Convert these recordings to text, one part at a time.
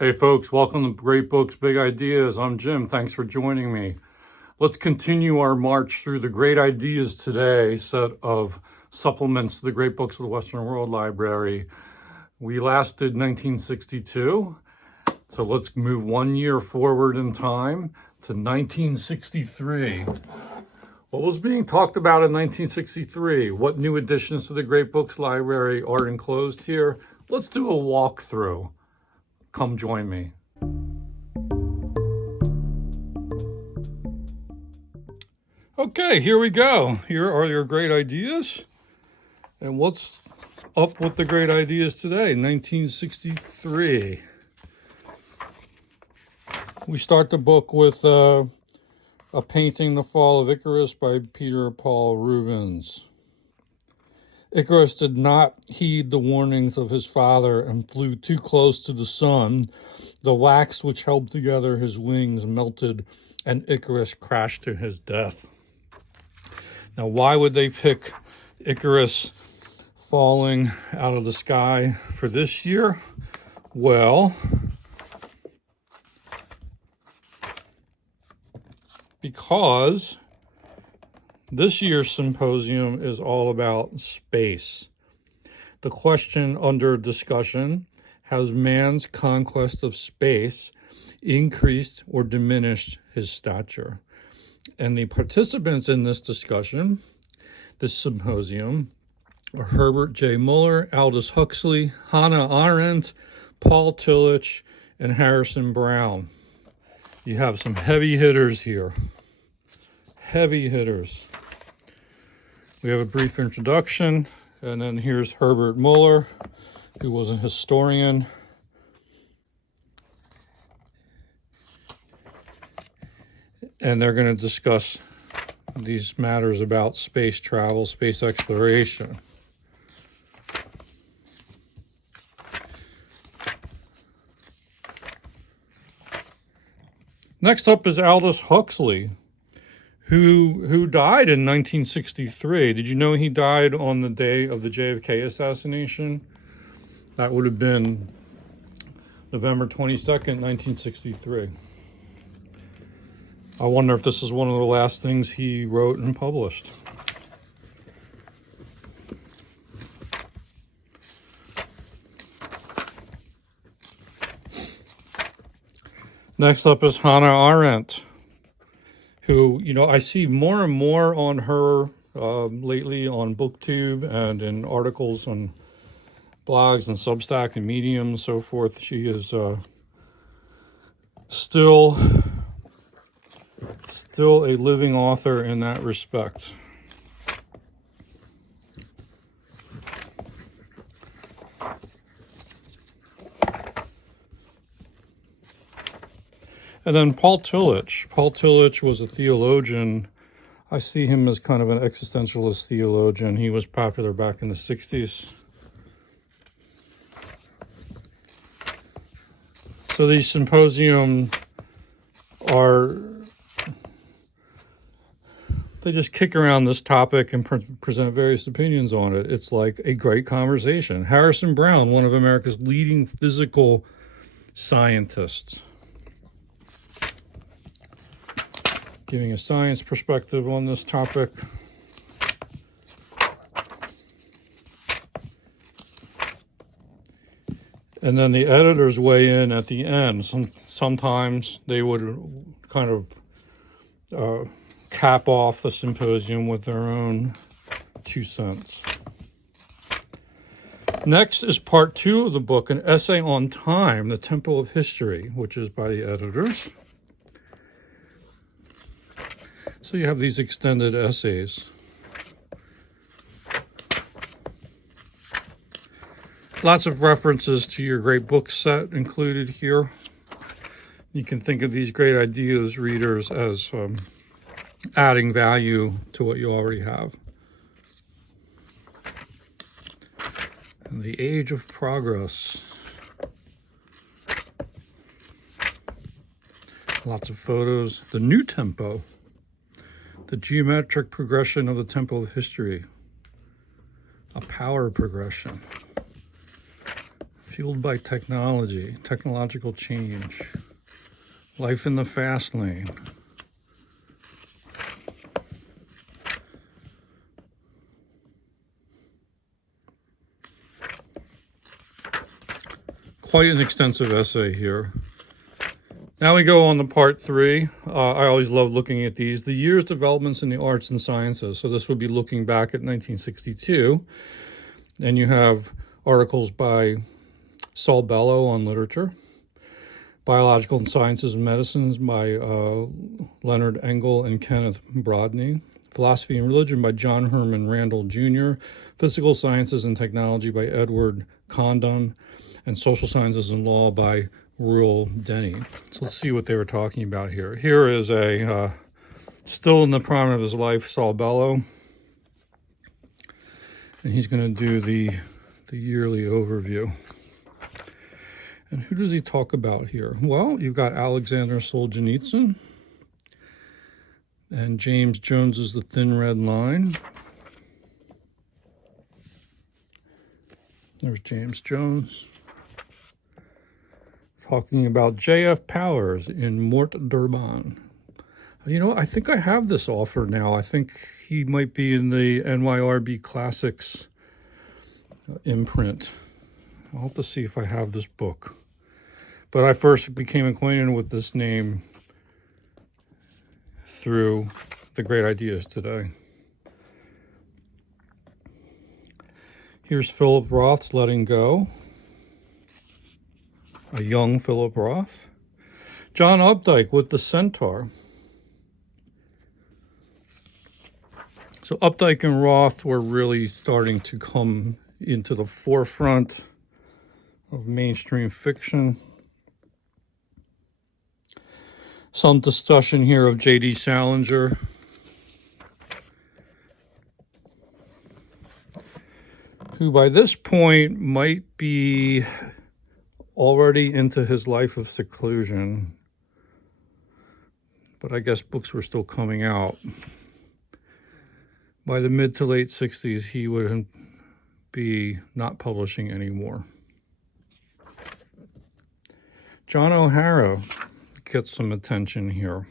Hey folks, welcome to Great Books, Big Ideas. I'm Jim. Thanks for joining me. Let's continue our march through the Great Ideas Today set of supplements to the Great Books of the Western World Library. We last did 1962, so let's move 1 year forward in time to 1963. What was being talked about in 1963? What new additions to the Great Books Library are enclosed here? Let's do a walkthrough. Come join me. Okay, here we go. Here are your great ideas. And what's up with the great ideas today? 1963. We start the book with a painting, The Fall of Icarus by Peter Paul Rubens. Icarus did not heed the warnings of his father and flew too close to the sun. The wax which held together his wings melted, and Icarus crashed to his death. Now, why would they pick Icarus falling out of the sky for this year? Well, because this year's symposium is all about space. The question under discussion: has man's conquest of space increased or diminished his stature? And the participants in this discussion, this symposium, are Herbert J. Muller, Aldous Huxley, Hannah Arendt, Paul Tillich, and Harrison Brown. You have some heavy hitters here. Heavy hitters. We have a brief introduction, and then here's Herbert Muller, who was a historian. And they're going to discuss these matters about space travel, space exploration. Next up is Aldous Huxley, who died in 1963. Did you know he died on the day of the JFK assassination? That would have been November 22nd, 1963. I wonder if this is one of the last things he wrote and published. Next up is Hannah Arendt, who, I see more and more on her lately on BookTube and in articles on blogs and Substack and Medium and so forth. She is still a living author in that respect. And then Paul Tillich. Paul Tillich was a theologian. I see him as kind of an existentialist theologian. He was popular back in the 60s. So these symposium they just kick around this topic and present various opinions on it. It's like a great conversation. Harrison Brown, one of America's leading physical scientists, giving a science perspective on this topic. And then the editors weigh in at the end. Sometimes they would kind of cap off the symposium with their own 2 cents. Next is part 2 of the book, an essay on time, the Temple of History, which is by the editors. So you have these extended essays. Lots of references to your great book set included here. You can think of these great ideas readers as adding value to what you already have. And the age of progress. Lots of photos. The new tempo. The geometric progression of the Temple of History. A power progression. Fueled by technology, technological change. Life in the fast lane. Quite an extensive essay here. Now we go on to part 3. I always love looking at these. The year's developments in the arts and sciences. So this would be looking back at 1962. And you have articles by Saul Bellow on literature. Biological and Sciences and Medicines by Leonard, Engel, and Kenneth Brodney. Philosophy and Religion by John Herman Randall Jr. Physical Sciences and Technology by Edward Condon. And Social Sciences and Law by Rule Denny. So let's see what they were talking about here. Here is a still in the prime of his life, Saul Bellow, and he's going to do the yearly overview. And who does he talk about here? Well, you've got Alexander Solzhenitsyn, and James Jones's The Thin Red Line. There's James Jones. Talking about J.F. Powers in Mort d'Urban. You know, I think I have this author now. I think he might be in the NYRB Classics imprint. I'll have to see if I have this book. But I first became acquainted with this name through The Great Ideas Today. Here's Philip Roth's Letting Go. A young Philip Roth. John Updike with The Centaur. So Updike and Roth were really starting to come into the forefront of mainstream fiction. Some discussion here of J.D. Salinger. Who by this point might be already into his life of seclusion, but I guess books were still coming out. By the mid to late 60s, he would be not publishing anymore. John O'Hara gets some attention here.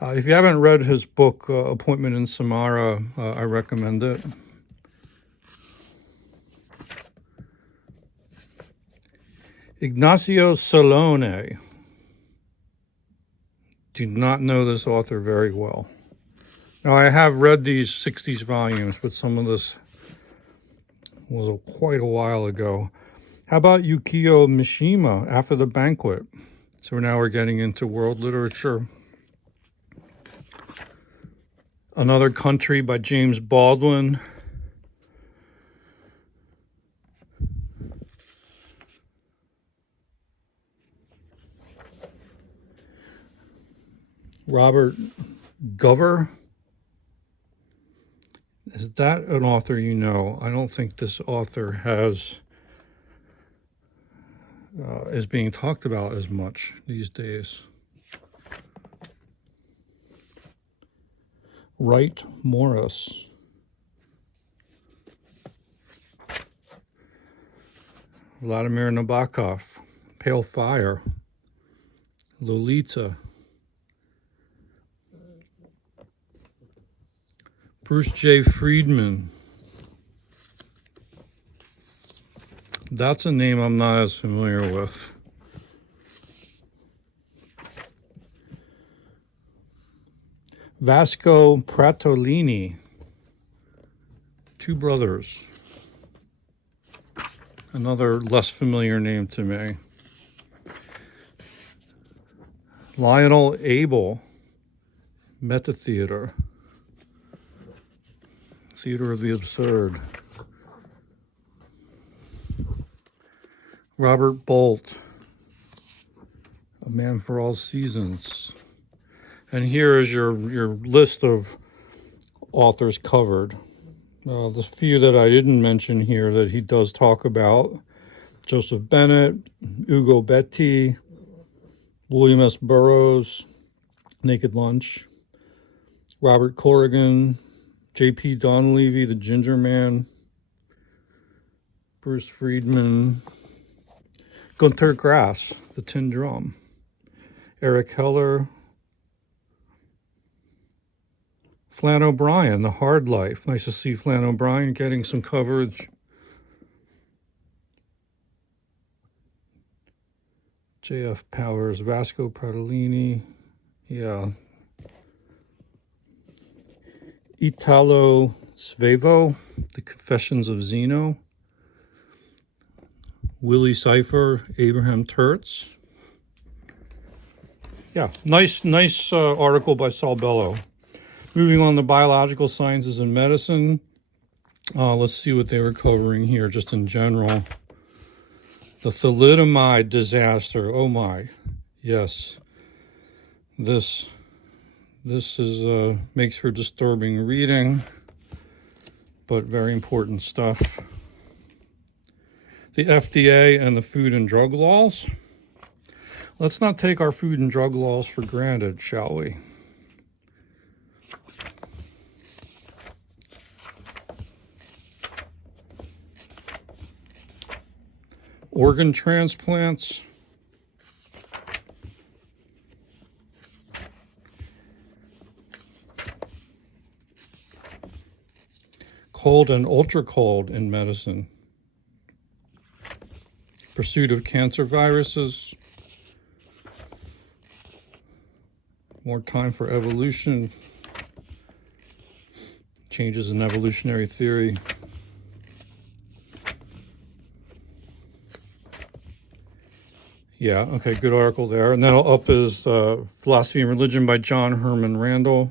If you haven't read his book, Appointment in Samara, I recommend it. Ignacio Salone. Do not know this author very well. Now, I have read these 60s volumes, but some of this was quite a while ago. How about Yukio Mishima, After the Banquet? So now we're getting into world literature. Another Country by James Baldwin. Robert Gover. Is that an author you know? I don't think this author is being talked about as much these days. Wright Morris. Vladimir Nabokov. Pale Fire. Lolita. Bruce J. Friedman. That's a name I'm not as familiar with. Vasco Pratolini. Two Brothers. Another less familiar name to me. Lionel Abel. Metatheater. Theater of the Absurd. Robert Bolt, A Man for All Seasons. And here is your list of authors covered. The few that I didn't mention here that he does talk about: Joseph Bennett, Ugo Betti, William S. Burroughs, Naked Lunch, Robert Corrigan, J.P. Donlevy, The Ginger Man, Bruce Friedman, Gunter Grass, The Tin Drum, Eric Heller, Flann O'Brien, The Hard Life. Nice to see Flann O'Brien getting some coverage. J.F. Powers, Vasco Pratolini, yeah. Italo Svevo, The Confessions of Zeno. Willie Cipher, Abraham Tertz. Yeah, nice article by Saul Bellow. Moving on to biological sciences and medicine. Let's see what they were covering here, just in general. The thalidomide disaster. Oh my, yes. This is makes for disturbing reading, but very important stuff. The FDA and the food and drug laws. Let's not take our food and drug laws for granted, shall we? Organ transplants. Cold and ultra cold in medicine. Pursuit of cancer viruses. More time for evolution. Changes in evolutionary theory. Yeah, okay, good article there. And then up is Philosophy and Religion by John Herman Randall,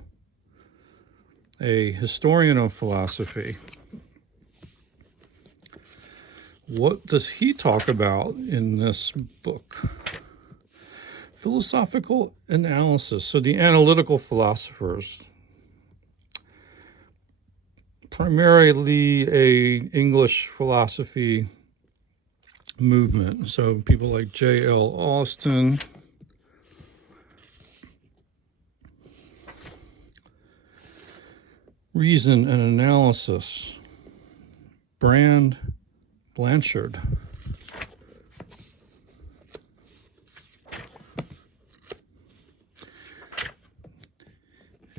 a historian of philosophy. What does he talk about in this book? Philosophical analysis. So the analytical philosophers, primarily a English philosophy movement. So people like J.L. Austin, Reason and Analysis, Brand Blanchard,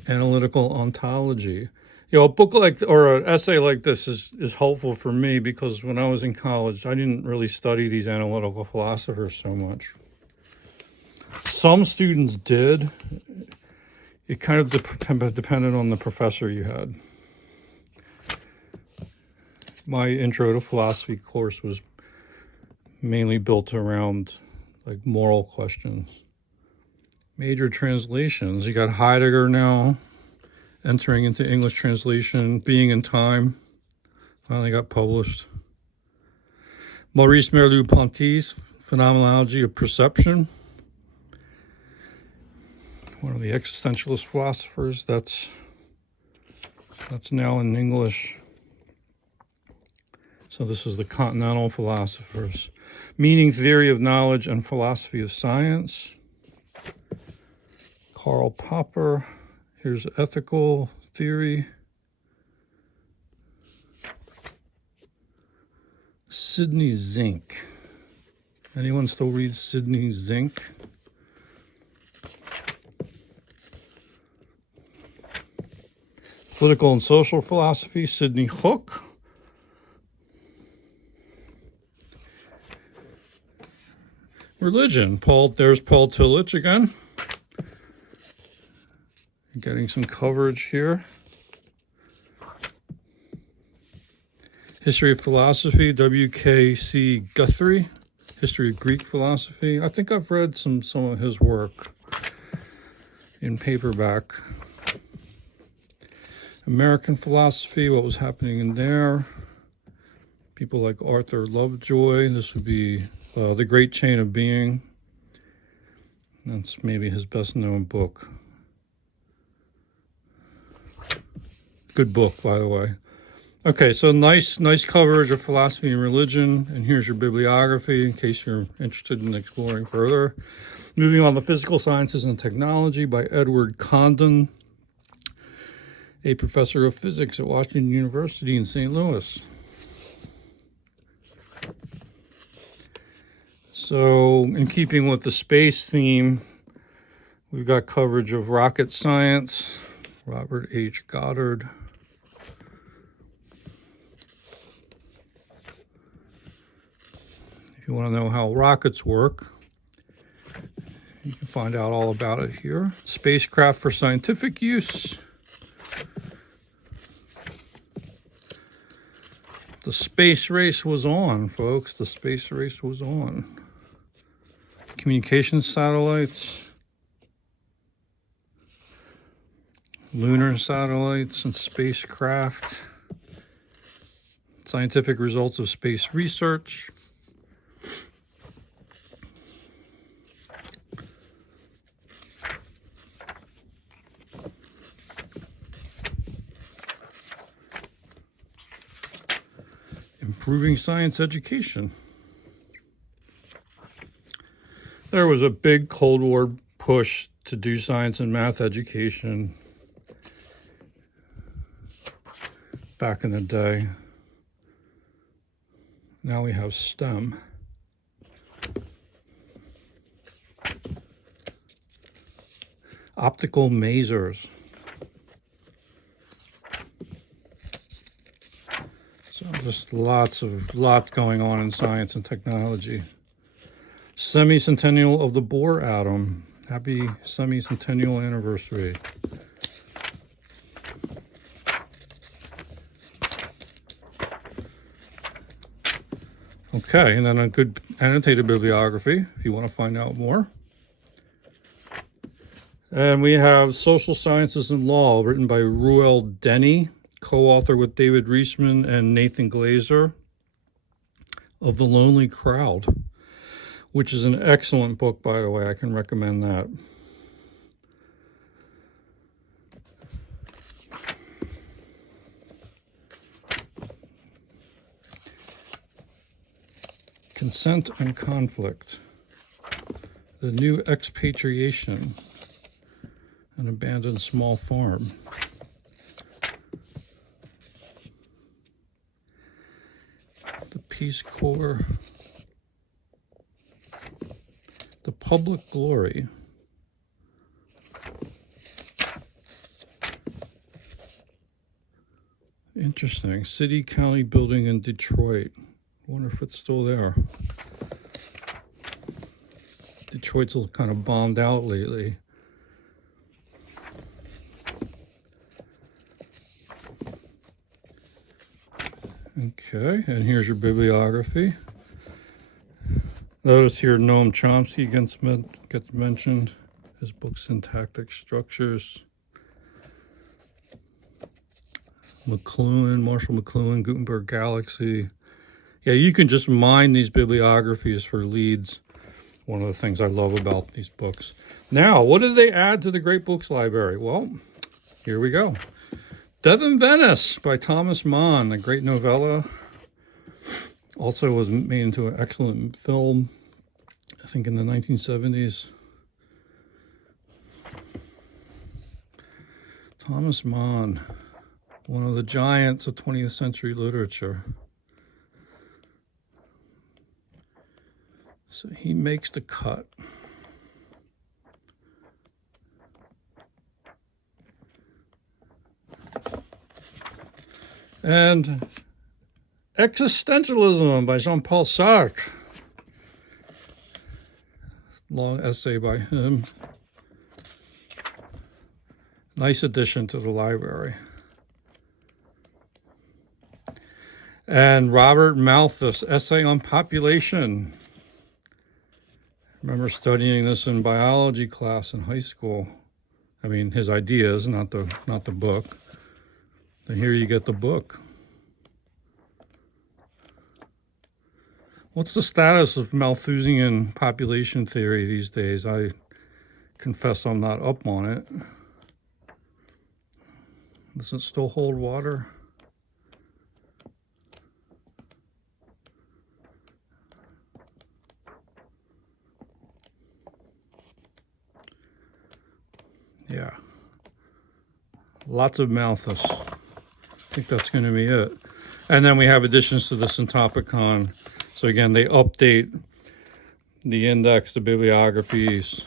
Analytical Ontology. You know, a book like, or an essay like this is helpful for me because when I was in college, I didn't really study these analytical philosophers so much. Some students did. It kind of depended on the professor you had. My intro to philosophy course was mainly built around like moral questions. Major translations. You got Heidegger now entering into English translation. Being in Time finally got published. Maurice Merleau-Ponty's Phenomenology of Perception. One of the existentialist philosophers. That's now in English. So this is the continental philosophers. Meaning Theory of Knowledge and Philosophy of Science. Karl Popper. Here's Ethical Theory. Sidney Zink. Anyone still read Sidney Zink? Political and Social Philosophy, Sidney Hook. Religion, there's Paul Tillich again. Getting some coverage here. History of Philosophy, W.K.C. Guthrie. History of Greek Philosophy. I think I've read some of his work in paperback. American Philosophy, what was happening in there. People like Arthur Lovejoy. This would be The Great Chain of Being. That's maybe his best known book. Good book, by the way. Okay, so nice coverage of philosophy and religion. And here's your bibliography in case you're interested in exploring further. Moving on to Physical Sciences and Technology by Edward Condon, a professor of physics at Washington University in St. Louis. So, in keeping with the space theme, we've got coverage of rocket science, Robert H. Goddard. If you want to know how rockets work, you can find out all about it here. Spacecraft for scientific use. The space race was on, folks. The space race was on. Communication satellites, lunar satellites and spacecraft, scientific results of space research, improving science education. There was a big Cold War push to do science and math education back in the day. Now we have STEM. Optical masers. So just lots going on in science and technology. Semi-centennial of the Bohr atom. Happy semi-centennial anniversary. Okay, and then a good annotated bibliography if you want to find out more. And we have Social Sciences and Law, written by Ruel Denny, co-author with David Reisman and Nathan Glazer, of The Lonely Crowd, which is an excellent book, by the way. I can recommend that. Consent and Conflict, The New Expatriation, An Abandoned Small Farm. The Peace Corps, The Public Glory, interesting, City County Building in Detroit. I wonder if it's still there. Detroit's kind of bombed out lately. Okay, and here's your bibliography. Notice here Noam Chomsky gets mentioned. His book Syntactic Structures. Marshall McLuhan, Gutenberg Galaxy. Yeah, you can just mine these bibliographies for leads. One of the things I love about these books. Now, what did they add to the Great Books Library? Well, here we go. Death in Venice by Thomas Mann, a great novella. Also was made into an excellent film, I think in the 1970s. Thomas Mann, one of the giants of 20th century literature. So he makes the cut. And Existentialism by Jean-Paul Sartre. Long essay by him. Nice addition to the library. And Robert Malthus, Essay on Population. I remember studying this in biology class in high school. I mean, his ideas, not the book. And here you get the book. What's the status of Malthusian population theory these days? I confess I'm not up on it. Does it still hold water? Yeah. Lots of Malthus. I think that's going to be it. And then we have additions to the Syntopicon. So again, they update the index, the bibliographies,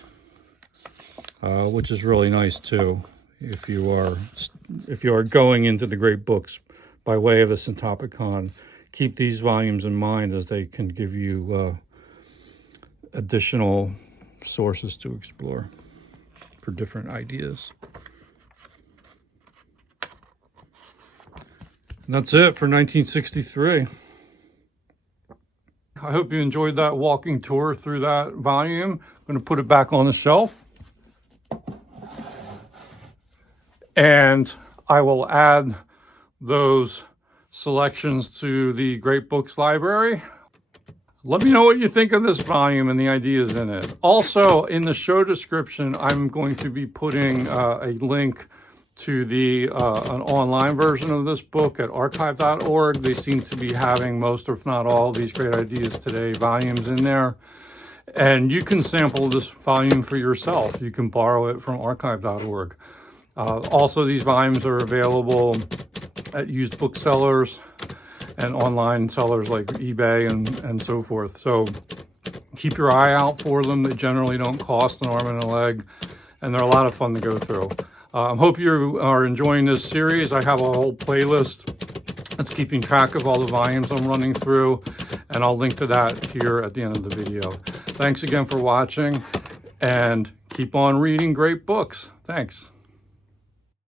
which is really nice too. If you are going into the great books by way of a Syntopicon, keep these volumes in mind, as they can give you additional sources to explore for different ideas. And that's it for 1963. I hope you enjoyed that walking tour through that volume. I'm going to put it back on the shelf. And I will add those selections to the Great Books Library. Let me know what you think of this volume and the ideas in it. Also, in the show description, I'm going to be putting a link to an online version of this book at archive.org. They seem to be having most, if not all, of these Great Ideas Today volumes in there. And you can sample this volume for yourself. You can borrow it from archive.org. Also, these volumes are available at used booksellers and online sellers like eBay and so forth. So keep your eye out for them. They generally don't cost an arm and a leg, and they're a lot of fun to go through. I hope you are enjoying this series. I have a whole playlist that's keeping track of all the volumes I'm running through, and I'll link to that here at the end of the video. Thanks again for watching, and keep on reading great books. Thanks.